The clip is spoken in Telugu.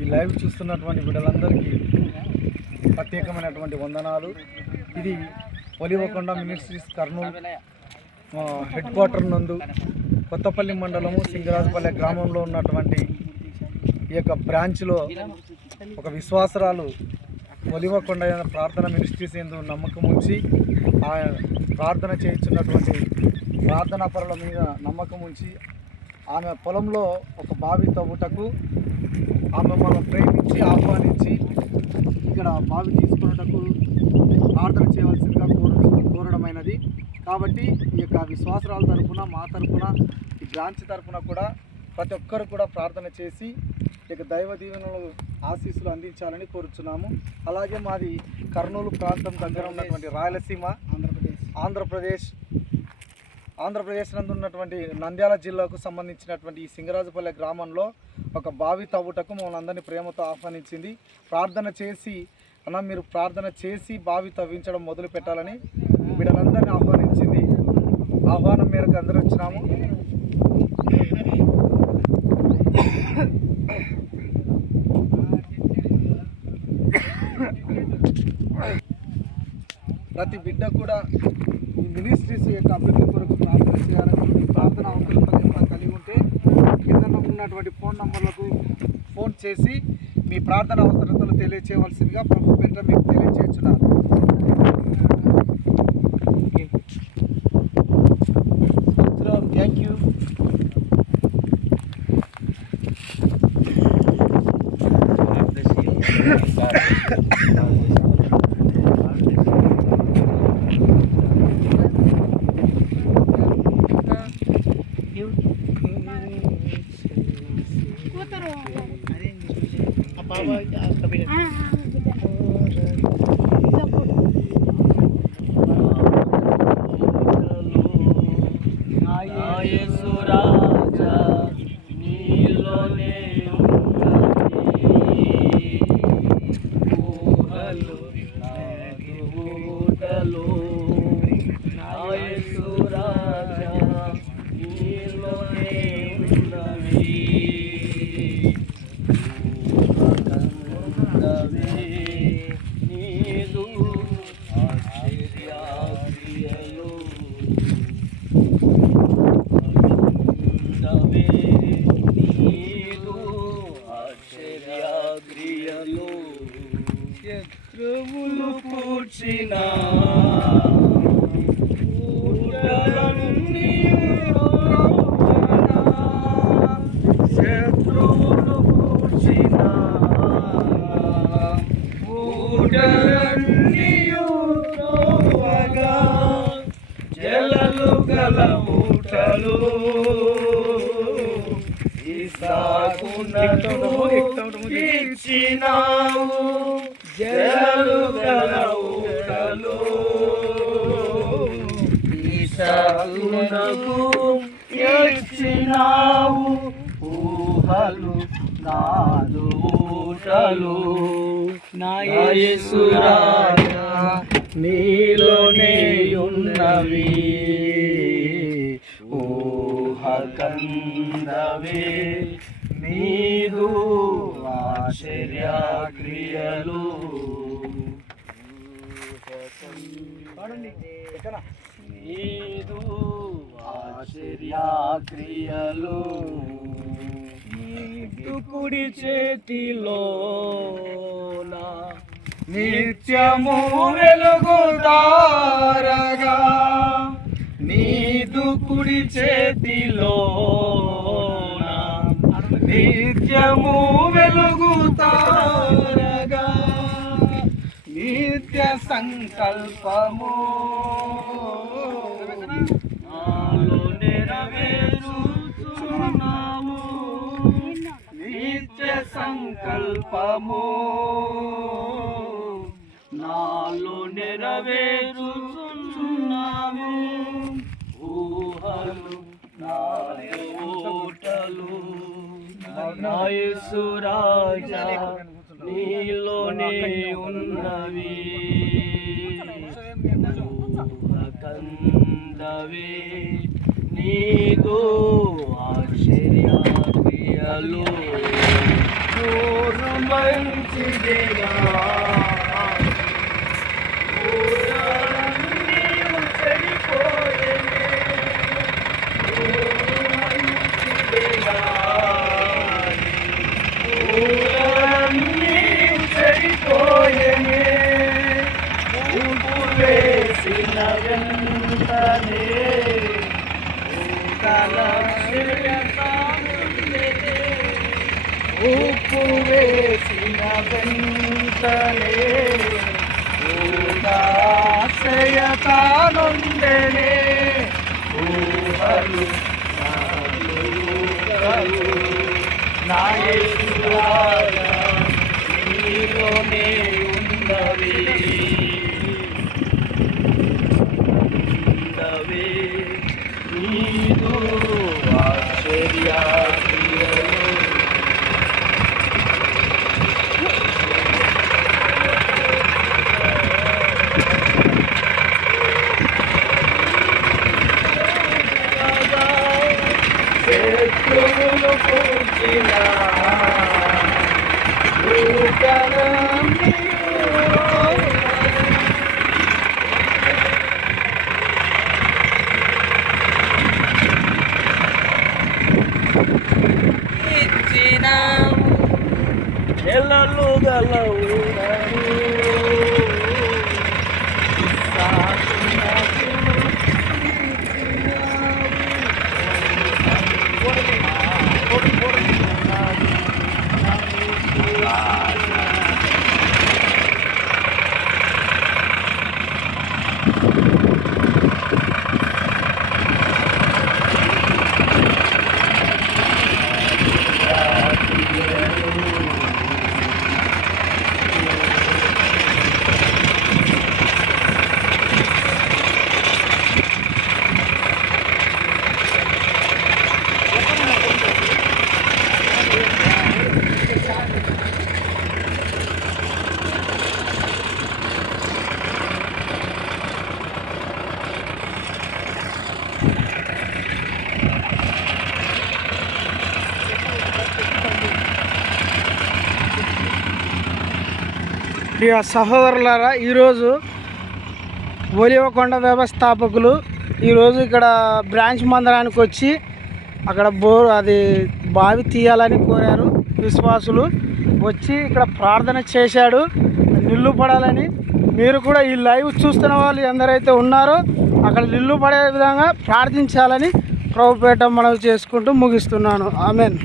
ఈ లైవ్ చూస్తున్నటువంటి బిడ్డలందరికీ ప్రత్యేకమైనటువంటి వందనాలు. ఇది ఒలివకొండ మినిస్ట్రీస్ కర్నూలు హెడ్ క్వార్టర్ నందు కొత్తపల్లి మండలము సింగరాజపల్లె గ్రామంలో ఉన్నటువంటి ఈ యొక్క బ్రాంచ్లో ఒక విశ్వాసరాలు ఒలివకొండ ప్రార్థన మినిస్ట్రీస్ ఎందు నమ్మకం ఉంచి ఆ ప్రార్థన చేయించున్నటువంటి ప్రార్థనా పరుల మీద నమ్మకం ఉంచి ఆమె పొలంలో ఒక బావి తవ్వుటకు ఆమె మనం ప్రేమించి ఆహ్వానించి ఇక్కడ బావి తీసుకున్నటకు ప్రార్థన చేయవలసిందిగా కోరడమైనది. కాబట్టి ఈ యొక్క విశ్వాసరాల తరఫున మా తరఫున ఈ బ్రాంచ్ తరఫున కూడా ప్రతి ఒక్కరు కూడా ప్రార్థన చేసి ఇక దైవ దీవెనలు ఆశీస్సులు అందించాలని కోరుచున్నాము. అలాగే మాది కర్నూలు ప్రాంతం దగ్గర ఉన్నటువంటి రాయలసీమ ఆంధ్రప్రదేశ్ నందు ఉన్నటువంటి నంద్యాల జిల్లాకు సంబంధించినటువంటి ఈ సింగరాజపల్లె గ్రామంలో ఒక బావి తవ్వుటకు మమ్మల్ని అందరినీ ప్రేమతో ఆహ్వానించింది. ప్రార్థన చేసి మీరు ప్రార్థన చేసి బావి తవ్వించడం మొదలు పెట్టాలని బిడ్డలందరినీ ఆహ్వానించింది. ఆహ్వానం మేరకు అందరూ వచ్చినాము. ప్రతి బిడ్డ కూడా ఈ మినిస్ట్రీస్ యొక్క అభివృద్ధి కొరకు ప్రార్థన చేయాలని ప్రార్థన అవసరం కలిగి ఉంటే కింద ఉన్నటువంటి ఫోన్ నంబర్లకు ఫోన్ చేసి మీ ప్రార్థన అవసరతలు తెలియచేయవలసిందిగా ప్రభు పేరిట మీకు తెలియచేస్తున్నారు. Thank you. శత్రువులు పూడ్చిన శత్రువులు పూడ్చిన ఊటలన్నీయుగా జలలు గల ఊటలు ఇచ్చినావు జలలు గల ఊటలు ఇసాకునకు ఇచ్చినావు ఊహలు నాదు ఊటలు నా యేసు రాజా నీలోనే ఉన్నవి ఊహకందవే నీదు ఆశ్చర్య క్రియలు నీదు ఆశ్చర్య క్రియలు నీదు కుడి చేతిలోన నిత్యము వెలుగుతారగా నీదు కుడి చేతిలోన నిత్యము వెలుగుతారగా నిత్య సంకల్పము నాలో నెరవేరుచున్నావు నిత్య సంకల్పము నాలో నెరవేరుచున్నావు ఊహలు ఊటలు నా యేసు రాజా నీలోనే ఉన్నవి కందవే నీదు ఆశ్చర్య క్రియలు ఉప్పు వేసిన వెంటనే ఆశయతానుండెనే ఊహలు నా యేసురాజా నీలోనే ఉన్నవి నీదు ఆశ్చర్య శత్రువులు పూర్చిన ఇచ్చిన ఎల్లలు గలవు ప్రియ సహోదరులారా, ఈరోజు ఒలివకొండ వ్యవస్థాపకులు ఈరోజు ఇక్కడ బ్రాంచ్ మందిరానికి వచ్చి అక్కడ అది బావి తీయాలని కోరారు. విశ్వాసులు వచ్చి ఇక్కడ ప్రార్థన చేశాడు నిల్లు పడాలని. మీరు కూడా ఈ లైవ్ చూస్తున్న వాళ్ళు ఎందరైతే ఉన్నారో అక్కడ నిల్లు పడే విధంగా ప్రార్థించాలని ప్రభుపేట మనవి చేసుకుంటూ ముగిస్తున్నాను. ఆమెన్.